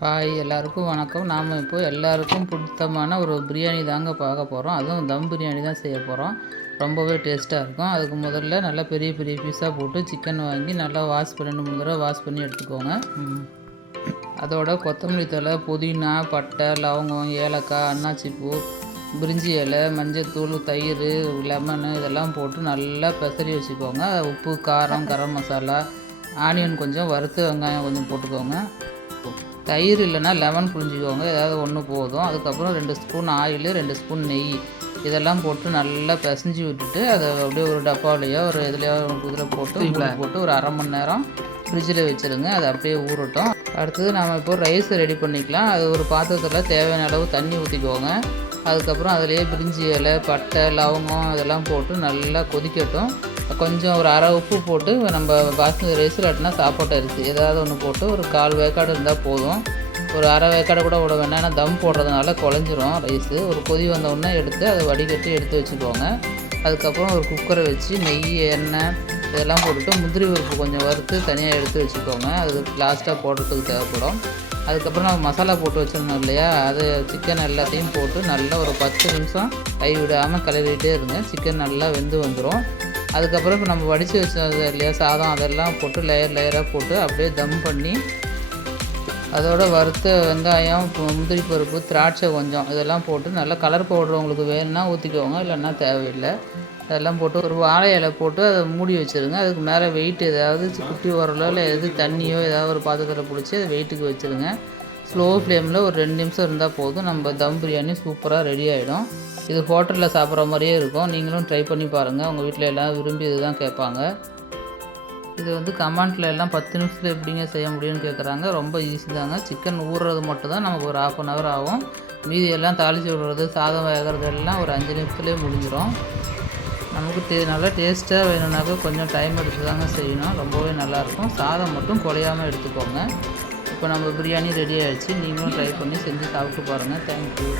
Hi எல்லாருக்கும் வணக்கம். நாம் இப்போ எல்லாருக்கும் பிடித்தமான ஒரு பிரியாணி தாங்க பார்க்க போகிறோம் அதுவும் தம் பிரியாணி தான் செய்ய போகிறோம் ரொம்பவே டேஸ்ட்டாக இருக்கும். அதுக்கு முதல்ல நல்லா பெரிய பெரிய பீஸாக போட்டு சிக்கன் வாங்கி நல்லா வாஷ் பண்ணி மூணு தடவை வாஷ் பண்ணி எடுத்துக்கோங்க. அதோட கொத்தமல்லி தழை புதினா பட்டை லவங்கம் ஏலக்காய் அன்னாச்சிப்பூ பிரிஞ்சி இலை மஞ்சத்தூள் தயிர் லெமனு இதெல்லாம் போட்டு நல்லா பெசரி வச்சுக்கோங்க. உப்பு காரம் கரம் மசாலா ஆனியன் கொஞ்சம் வறுத்து வெங்காயம் கொஞ்சம் போட்டுக்கோங்க. தயிர் இல்லைன்னா லெமன் புழிஞ்சிக்கோங்க ஏதாவது ஒன்று போதும். அதுக்கப்புறம் ரெண்டு ஸ்பூன் ஆயில் ரெண்டு ஸ்பூன் நெய். இதெல்லாம் போட்டு நல்லா பிசைஞ்சு விட்டுட்டு அதை அப்படியே ஒரு டப்பாவிலையோ ஒரு இதுலையோ ஒரு இதில் போட்டு போட்டு ஒரு அரை மணி நேரம் ஃப்ரிட்ஜில் வச்சுருங்க. அது அப்படியே ஊறட்டும். அடுத்தது நாம் இப்போ ரைஸ் ரெடி பண்ணிக்கலாம். அது ஒரு பாத்திரத்தில் தேவையான அளவு தண்ணி ஊற்றிக்கோங்க அதுக்கப்புறம் அதிலேயே பிரிஞ்சி இலை பட்டை லவங்கம் இதெல்லாம் போட்டு நல்லா கொதிக்கட்டும். கொஞ்சம் ஒரு அரை உப்பு போட்டு நம்ம பாஸ்மதி ரைஸ் இல்லாட்டினா சாப்பாட்டு அரிசி ஏதாவது ஒன்று போட்டு ஒரு கால் வேக்காடு இருந்தால் போதும். ஒரு அரை வேக்காடு கூட விட வேண்டாம். ஏன்னா தம் போடுறதுனால குழஞ்சிரும் ரைஸு ஒரு கொதி வந்தவுடனே எடுத்து அதை வடிகட்டி எடுத்து வச்சுக்கோங்க. அதுக்கப்புறம் ஒரு குக்கரை வச்சு நெய் எண்ணெய் இதெல்லாம் போட்டுட்டு முந்திரி பருப்பு கொஞ்சம் வறுத்து தனியாக எடுத்து வச்சுக்கோங்க. அது லாஸ்ட்டாக போடுறதுக்கு தேவைப்படும். அதுக்கப்புறம் நம்ம மசாலா போட்டு வச்சிருந்தோம் இல்லையா? அது சிக்கன் எல்லாத்தையும் போட்டு நல்லா ஒரு பத்து நிமிஷம் கை விடாமல் கிளறிட்டே இருங்க. சிக்கன் நல்லா வெந்து வந்துடும் அதுக்கப்புறம் இப்போ நம்ம வடித்து வச்சது இல்லையா சாதம் அதெல்லாம் போட்டு லேயர் லேயராக போட்டு அப்படியே தம் பண்ணி அதோட வறுத்த வெங்காயம் முந்திரி பருப்பு திராட்சை கொஞ்சம் இதெல்லாம் போட்டு நல்லா கலர் பவுடர் உங்களுக்கு வேணும்னா ஊற்றிக்கோங்க இல்லைன்னா தேவையில்லை. அதெல்லாம் போட்டு ஒரு வாழை இலை போட்டு அதை மூடி வச்சுருங்க. அதுக்கு மேலே வெயிட் ஏதாவது குட்டி உரலோ இல்லை எது தண்ணியோ ஏதாவது ஒரு பாத்திரத்தில் பிடிச்சி அதை வெயிட்டுக்கு வச்சுருங்க. ஸ்லோ ஃப்ளேமில் ஒரு ரெண்டு நிமிஷம் இருந்தால் போதும். நம்ம தம் பிரியாணி சூப்பராக ரெடி ஆகிடும் இது ஹோட்டலில் சாப்பிட்ற மாதிரியே இருக்கும். நீங்களும் ட்ரை பண்ணி பாருங்கள் உங்கள் வீட்டில் எல்லாம் விரும்பி இதுதான் கேட்பாங்க. இது வந்து கமாண்டில் எல்லாம் பத்து நிமிஷத்தில் எப்படிங்க செய்ய முடியும்னு கேட்குறாங்க ரொம்ப ஈஸி தாங்க. சிக்கன் ஊறுறது மட்டும் தான் நமக்கு ஒரு ஆஃப் அன் ஹவர் ஆகும். மீதி எல்லாம் தாளித்து விடுறது சாதம் வேகிறது எல்லாம் ஒரு அஞ்சு நிமிஷத்துலேயே முடிஞ்சிடும் நமக்கு டே நல்லா டேஸ்ட்டாக வேணும்னாக்கா கொஞ்சம் டைம் எடுத்து தாங்க செய்யணும். ரொம்பவே நல்லாயிருக்கும் சாதம் மட்டும் குறையாமல் எடுத்துக்கோங்க. இப்போ நம்ம பிரியாணி ரெடி ஆகிடுச்சு நீங்களும் ட்ரை பண்ணி செஞ்சு சாப்பிட்டு பாருங்கள் தேங்க்யூ